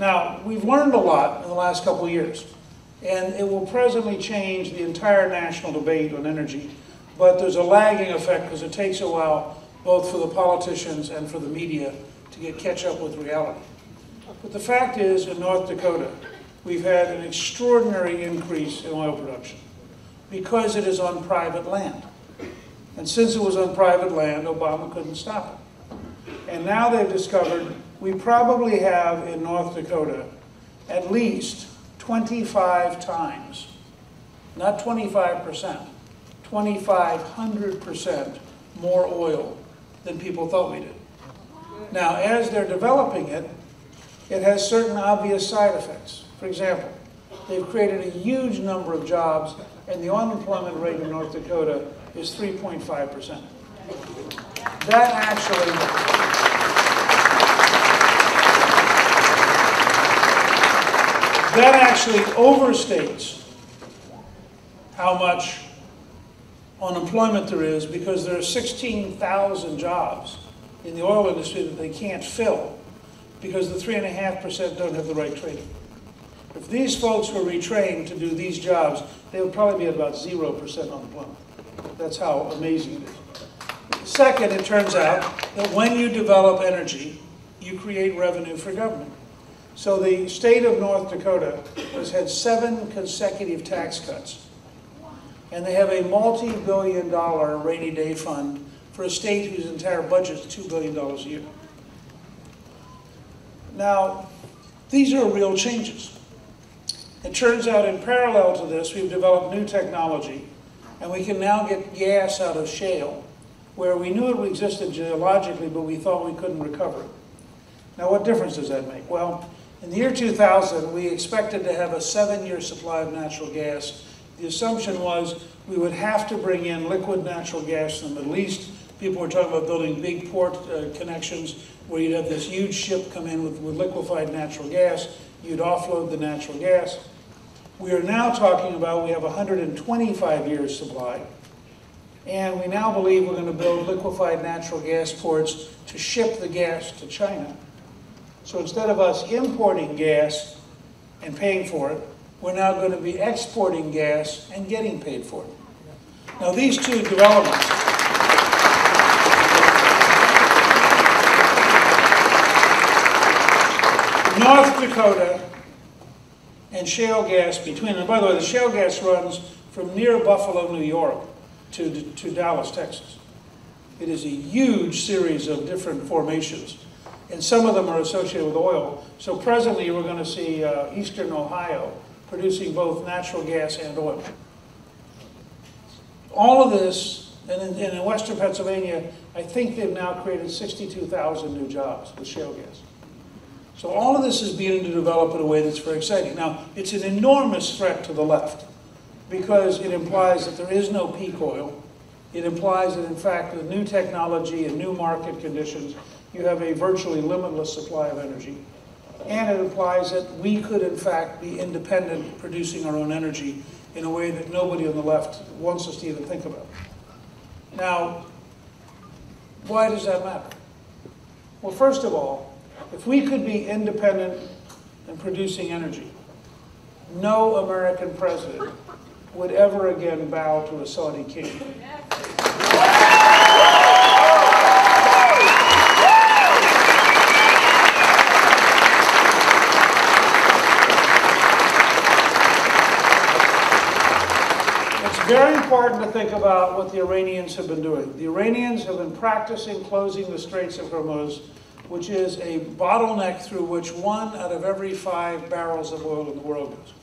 Now, we've learned a lot in the last couple of years, and it will presently change the entire national debate on energy, but there's a lagging effect because it takes a while, both for the politicians and for the media, to catch up with reality. But the fact is, in North Dakota, we've had an extraordinary increase in oil production because it is on private land. And since it was on private land, Obama couldn't stop it. And now they've discovered we probably have in North Dakota at least 25 times, not 25%, 2,500% more oil than people thought we did. Now, as they're developing it, it has certain obvious side effects. For example, they've created a huge number of jobs, and the unemployment rate in North Dakota is 3.5%. That actually overstates how much unemployment there is, because there are 16,000 jobs in the oil industry that they can't fill because the 3.5% don't have the right training. If these folks were retrained to do these jobs, they would probably be at about 0% unemployment. That's how amazing it is. Second, it turns out that when you develop energy, you create revenue for government. So the state of North Dakota has had 7 consecutive tax cuts. And they have a multi-billion-dollar rainy day fund for a state whose entire budget is $2 billion a year. Now, these are real changes. It turns out in parallel to this, we've developed new technology, and we can now get gas out of shale, where we knew it existed geologically, but we thought we couldn't recover it. Now, what difference does that make? Well, in the year 2000, we expected to have a 7-year supply of natural gas. The assumption was we would have to bring in liquid natural gas from the Middle East. People were talking about building big port connections where you'd have this huge ship come in with liquefied natural gas. You'd offload the natural gas. We are now talking about we have 125 years supply. And we now believe we're going to build liquefied natural gas ports to ship the gas to China. So instead of us importing gas and paying for it, we're now going to be exporting gas and getting paid for it. Now, these two developments, North Dakota and shale gas between them. By the way, the shale gas runs from near Buffalo, New York to Dallas, Texas. It is a huge series of different formations, and some of them are associated with oil. So presently, we're going to see eastern Ohio producing both natural gas and oil. All of this, and in western Pennsylvania, I think they've now created 62,000 new jobs with shale gas. So all of this is beginning to develop in a way that's very exciting. Now, it's an enormous threat to the left because it implies that there is no peak oil. It implies that, in fact, with new technology and new market conditions, you have a virtually limitless supply of energy. And it implies that we could, in fact, be independent, producing our own energy in a way that nobody on the left wants us to even think about. Now, why does that matter? Well, first of all, if we could be independent in producing energy, no American president would ever again bow to a Saudi king. Very important to think about what the Iranians have been doing. The Iranians have been practicing closing the Straits of Hormuz, which is a bottleneck through which 1 out of every 5 barrels of oil in the world goes.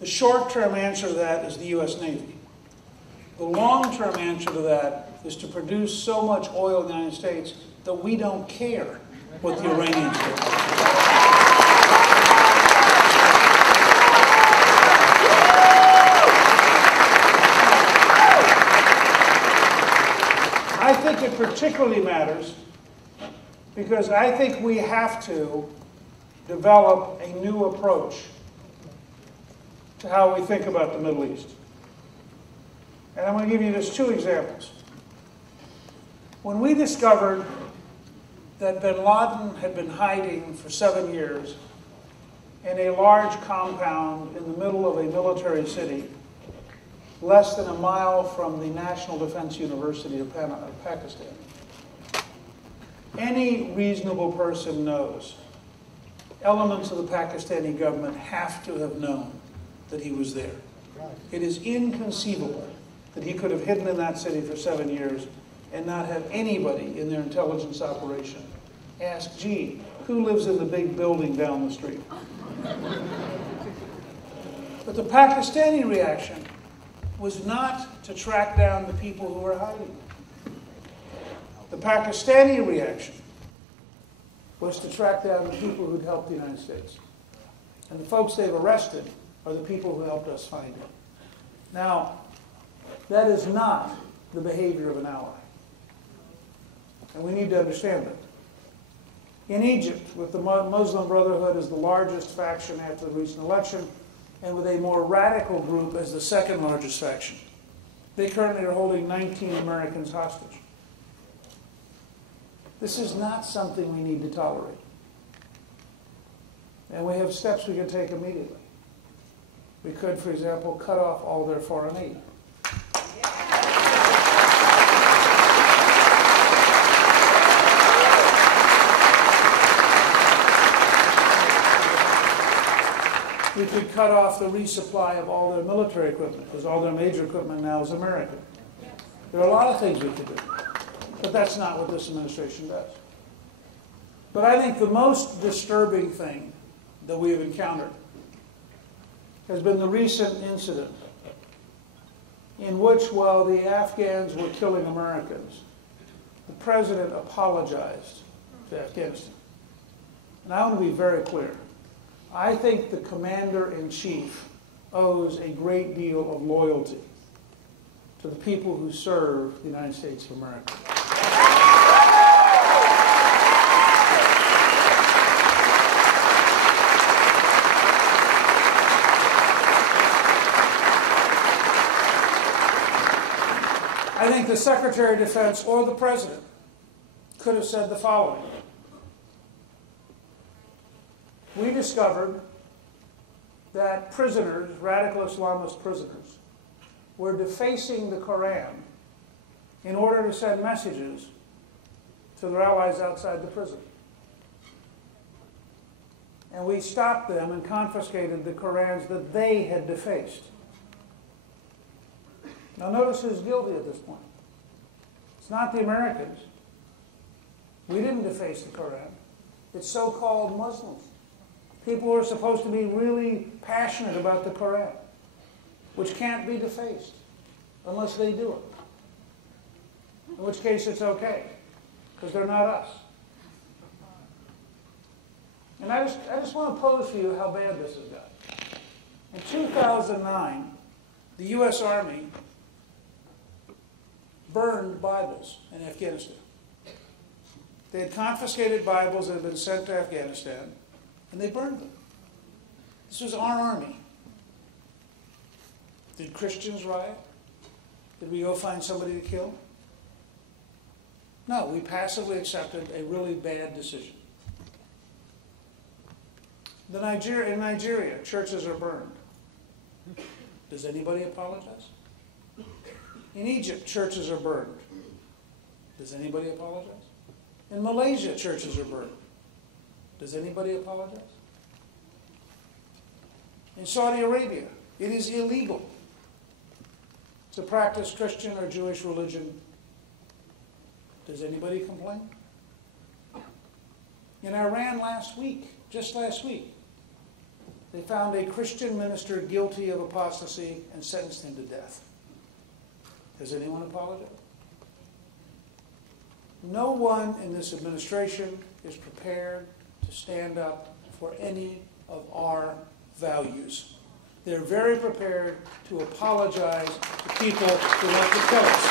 The short-term answer to that is the U.S. Navy. The long-term answer to that is to produce so much oil in the United States that we don't care what the Iranians do. I think it particularly matters because I think we have to develop a new approach to how we think about the Middle East. And I'm going to give you just 2 examples. When we discovered that bin Laden had been hiding for 7 years in a large compound in the middle of a military city, less than a mile from the National Defense University of Pakistan. Any reasonable person knows elements of the Pakistani government have to have known that he was there. It is inconceivable that he could have hidden in that city for 7 years and not have anybody in their intelligence operation ask, gee, who lives in the big building down the street? But the Pakistani reaction was not to track down the people who were hiding. The Pakistani reaction was to track down the people who'd helped the United States. And the folks they've arrested are the people who helped us find it. Now, that is not the behavior of an ally. And we need to understand that. In Egypt, with the Muslim Brotherhood as the largest faction after the recent election, and with a more radical group as the second largest faction, they currently are holding 19 Americans hostage. This is not something we need to tolerate. And we have steps we can take immediately. We could, for example, cut off all their foreign aid. We could cut off the resupply of all their military equipment, because all their major equipment now is American. There are a lot of things we could do, but that's not what this administration does. But I think the most disturbing thing that we have encountered has been the recent incident in which, while the Afghans were killing Americans, the president apologized to Afghanistan. And I want to be very clear. I think the commander-in-chief owes a great deal of loyalty to the people who serve the United States of America. I think the Secretary of Defense or the President could have said the following. We discovered that prisoners, radical Islamist prisoners, were defacing the Quran in order to send messages to their allies outside the prison. And we stopped them and confiscated the Qurans that they had defaced. Now notice who's guilty at this point. It's not the Americans. We didn't deface the Quran. It's so-called Muslims. People who are supposed to be really passionate about the Quran, which can't be defaced unless they do it. In which case it's okay, because they're not us. And I just want to pose for you how bad this has got. In 2009, the U.S. Army burned Bibles in Afghanistan. They had confiscated Bibles that had been sent to Afghanistan, and they burned them. This was our army. Did Christians riot? Did we go find somebody to kill? No, we passively accepted a really bad decision. In Nigeria, churches are burned. Does anybody apologize? In Egypt, churches are burned. Does anybody apologize? In Malaysia, churches are burned. Does anybody apologize? In Saudi Arabia, it is illegal to practice Christian or Jewish religion. Does anybody complain? In Iran just last week, they found a Christian minister guilty of apostasy and sentenced him to death. Has anyone apologized? No one in this administration is prepared to stand up for any of our values. They're very prepared to apologize to people who want to kill us.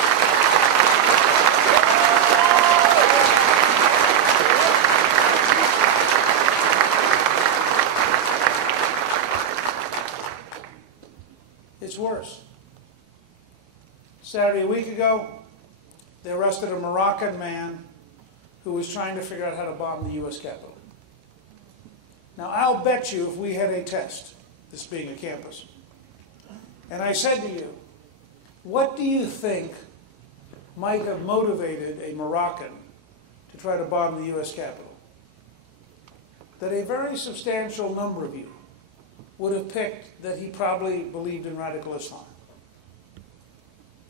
It's worse. Saturday, a week ago, they arrested a Moroccan man who was trying to figure out how to bomb the U.S. Capitol. Now, I'll bet you if we had a test, this being a campus, and I said to you, what do you think might have motivated a Moroccan to try to bomb the U.S. Capitol? That a very substantial number of you would have picked that he probably believed in radical Islam.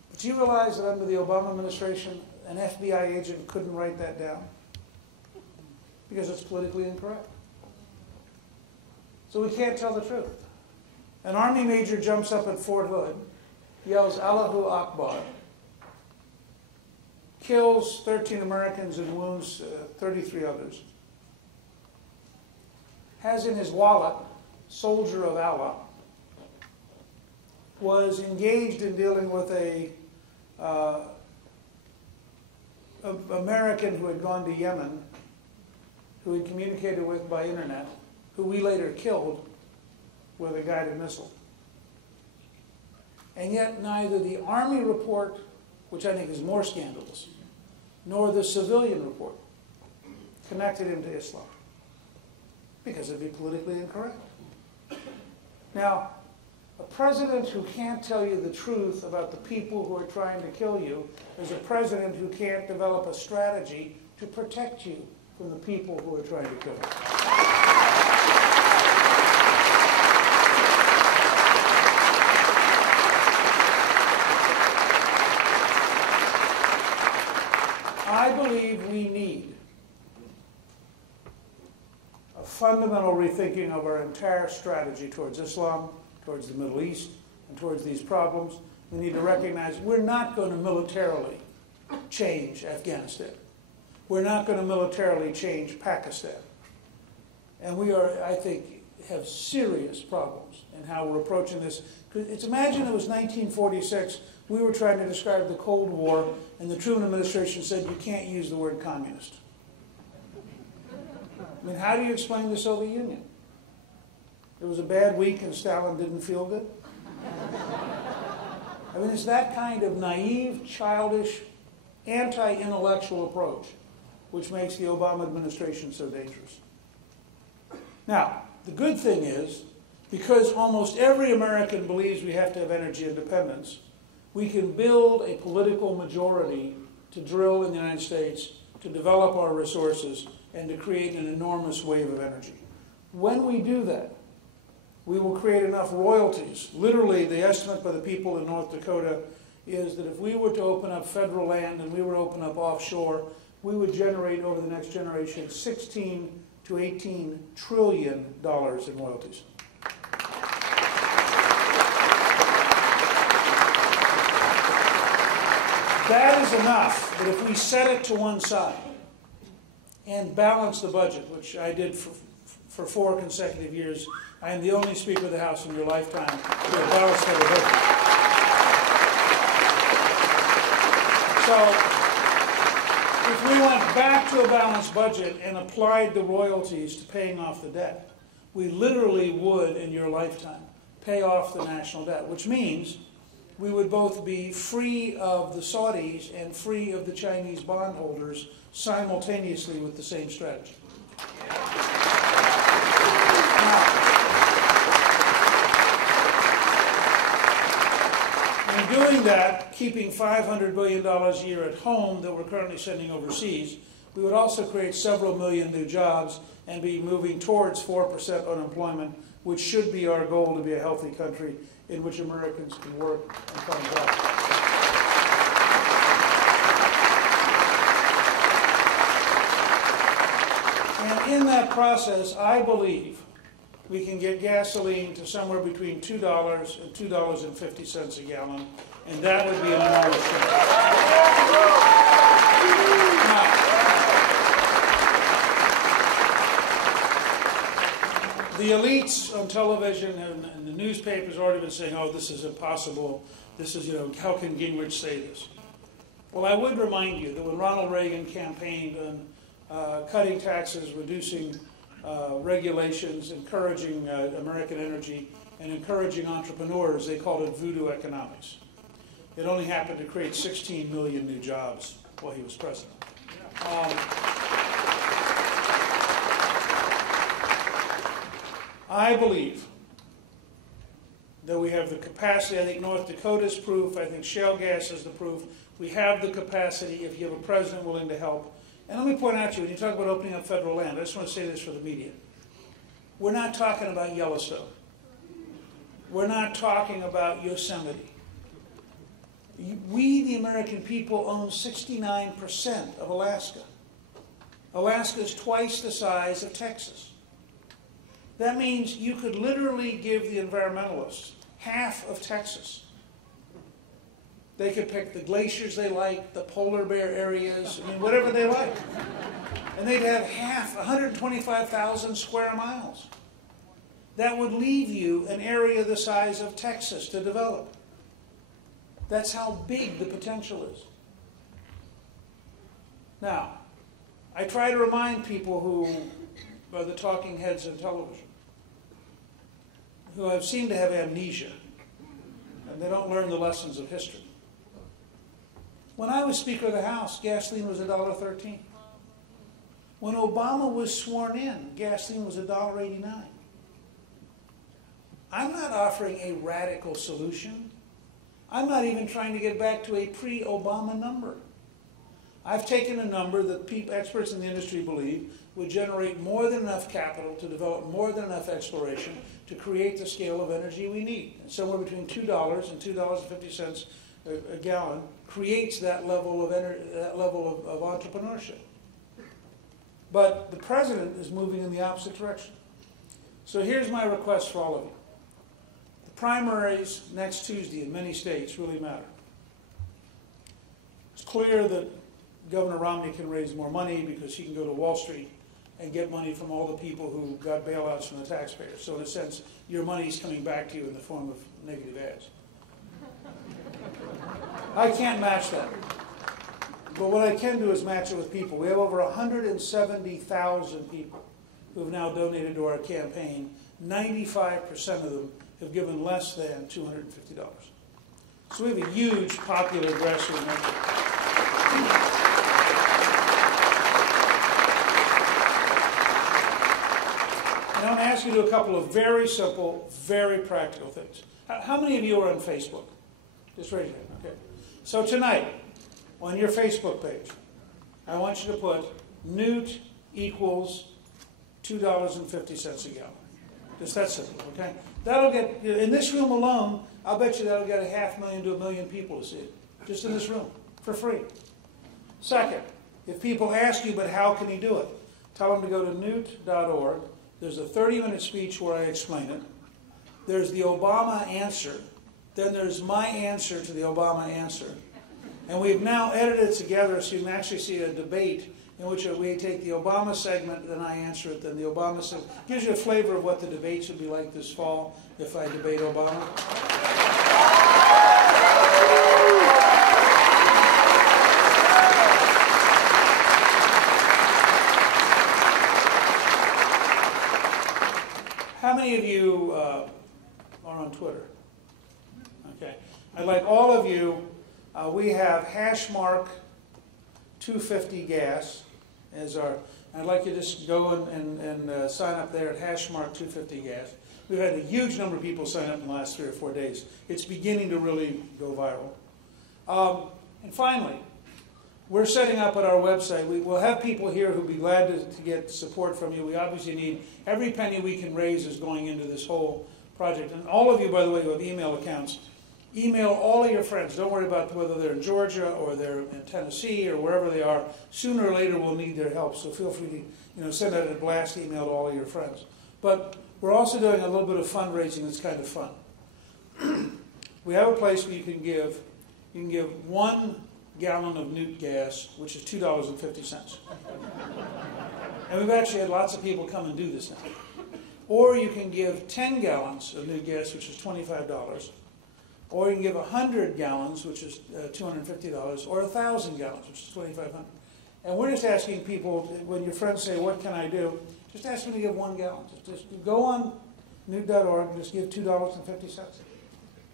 But do you realize that under the Obama administration, an FBI agent couldn't write that down? Because it's politically incorrect. So we can't tell the truth. An Army major jumps up at Fort Hood, yells Allahu Akbar, kills 13 Americans and wounds 33 others, has in his wallet, soldier of Allah, was engaged in dealing with a American who had gone to Yemen, who he communicated with by internet, who we later killed with a guided missile. And yet neither the Army report, which I think is more scandalous, nor the civilian report connected him to Islam, because it would be politically incorrect. Now, a president who can't tell you the truth about the people who are trying to kill you is a president who can't develop a strategy to protect you from the people who are trying to kill you. I believe we need a fundamental rethinking of our entire strategy towards Islam, towards the Middle East, and towards these problems. We need to recognize we're not going to militarily change Afghanistan. We're not going to militarily change Pakistan. And we are, I think, have serious problems in how we're approaching this. It's imagine it was 1946, we were trying to describe the Cold War, and the Truman administration said you can't use the word communist. I mean, how do you explain the Soviet Union? It was a bad week and Stalin didn't feel good? I mean, it's that kind of naive, childish, anti-intellectual approach which makes the Obama administration so dangerous. Now, the good thing is, because almost every American believes we have to have energy independence, we can build a political majority to drill in the United States, to develop our resources, and to create an enormous wave of energy. When we do that, we will create enough royalties. Literally, the estimate by the people in North Dakota is that if we were to open up federal land and we were to open up offshore, we would generate over the next generation $16 to $18 trillion in royalties. That is enough that if we set it to one side and balance the budget, which I did for 4 consecutive years, I am the only Speaker of the House in your lifetime to have balanced the budget. So, if we went back to a balanced budget and applied the royalties to paying off the debt, we literally would, in your lifetime, pay off the national debt, which means we would both be free of the Saudis and free of the Chinese bondholders simultaneously with the same strategy. In doing that, keeping $500 billion a year at home that we're currently sending overseas, we would also create several million new jobs and be moving towards 4% unemployment, which should be our goal to be a healthy country in which Americans can work and find jobs. And in that process, I believe we can get gasoline to somewhere between $2 and $2.50 a gallon, and that would be an enormous change. The elites on television and the newspapers have already been saying, oh, this is impossible. This is, how can Gingrich say this? Well, I would remind you that when Ronald Reagan campaigned on cutting taxes, reducing regulations, encouraging American energy, and encouraging entrepreneurs, they called it voodoo economics. It only happened to create 16 million new jobs while he was president. I believe that we have the capacity. I think North Dakota is proof. I think shale gas is the proof. We have the capacity if you have a president willing to help. And let me point out to you, when you talk about opening up federal land, I just want to say this for the media. We're not talking about Yellowstone. We're not talking about Yosemite. We, the American people, own 69% of Alaska. Alaska is twice the size of Texas. That means you could literally give the environmentalists half of Texas. They could pick the glaciers they like, the polar bear areas, I mean, whatever they like. And they'd have half, 125,000 square miles. That would leave you an area the size of Texas to develop. That's how big the potential is. Now, I try to remind people who are the talking heads on television, who seem to have amnesia, and they don't learn the lessons of history. When I was Speaker of the House, gasoline was $1.13. When Obama was sworn in, gasoline was $1.89. I'm not offering a radical solution. I'm not even trying to get back to a pre-Obama number. I've taken a number that experts in the industry believe would generate more than enough capital to develop more than enough exploration to create the scale of energy we need. And somewhere between $2 and $2.50 a gallon creates that level of entrepreneurship. But the president is moving in the opposite direction. So here's my request for all of you. The primaries next Tuesday in many states really matter. It's clear that Governor Romney can raise more money because he can go to Wall Street and get money from all the people who got bailouts from the taxpayers. So in a sense, your money is coming back to you in the form of negative ads. I can't match that. But what I can do is match it with people. We have over 170,000 people who have now donated to our campaign. 95% of them have given less than $250. So we have a huge popular grassroots network. And I want to ask you to do a couple of very simple, very practical things. How many of you are on Facebook? Just raise your hand. Okay. So tonight, on your Facebook page, I want you to put Newt equals $2.50 a gallon. Just that simple, okay? That'll get, in this room alone, I'll bet you that'll get 500,000 to 1 million people to see it. Just in this room, for free. Second, if people ask you, but how can he do it? Tell them to go to newt.org. There's a 30-minute speech where I explain it. There's the Obama answer. Then there's my answer to the Obama answer. And we've now edited it together so you can actually see a debate in which we take the Obama segment, then I answer it, then the Obama segment. Gives you a flavor of what the debate should be like this fall if I debate Obama. How many of you are on Twitter? Okay. I'd like all of you, we have hashmark 250 gas as our, I'd like you to just go and sign up there at hashmark 250 gas. We've had a huge number of people sign up in the last 3 or 4 days. It's beginning to really go viral. And finally, we're setting up at our website, we'll have people here who'll be glad to get support from you. We obviously need, every penny we can raise is going into this whole project. And all of you, by the way, who have email accounts, email all of your friends. Don't worry about whether they're in Georgia or they're in Tennessee or wherever they are. Sooner or later we'll need their help. So feel free to send out a blast email to all of your friends. But we're also doing a little bit of fundraising that's kind of fun. We have a place where you can give 1 gallon of Newt gas, which is $2.50. And we've actually had lots of people come and do this now. Or you can give 10 gallons of Newt gas, which is $25. Or you can give 100 gallons, which is $250, or 1,000 gallons, which is $2,500. And we're just asking people, when your friends say, what can I do? Just ask them to give 1 gallon. Just go on newt.org and just give $2.50.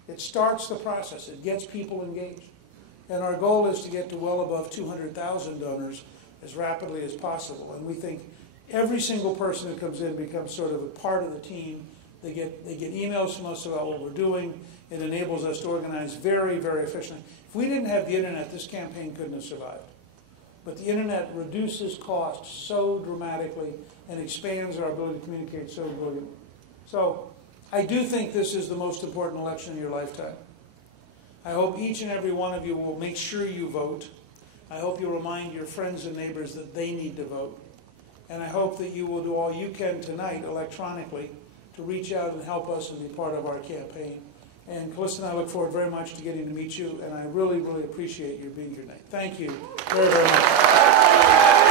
It starts the process. It gets people engaged. And our goal is to get to well above 200,000 donors as rapidly as possible. And we think Every single person who comes in becomes sort of a part of the team. They get emails from us about what we're doing. It enables us to organize very, very efficiently. If we didn't have the internet, this campaign couldn't have survived. But the internet reduces costs so dramatically and expands our ability to communicate so brilliantly. So I do think this is the most important election in your lifetime. I hope each and every one of you will make sure you vote. I hope you remind your friends and neighbors that they need to vote. And I hope that you will do all you can tonight electronically to reach out and help us and be part of our campaign. And Calista and I look forward very much to getting to meet you, and I really, really appreciate your being here tonight. Thank you very, very much.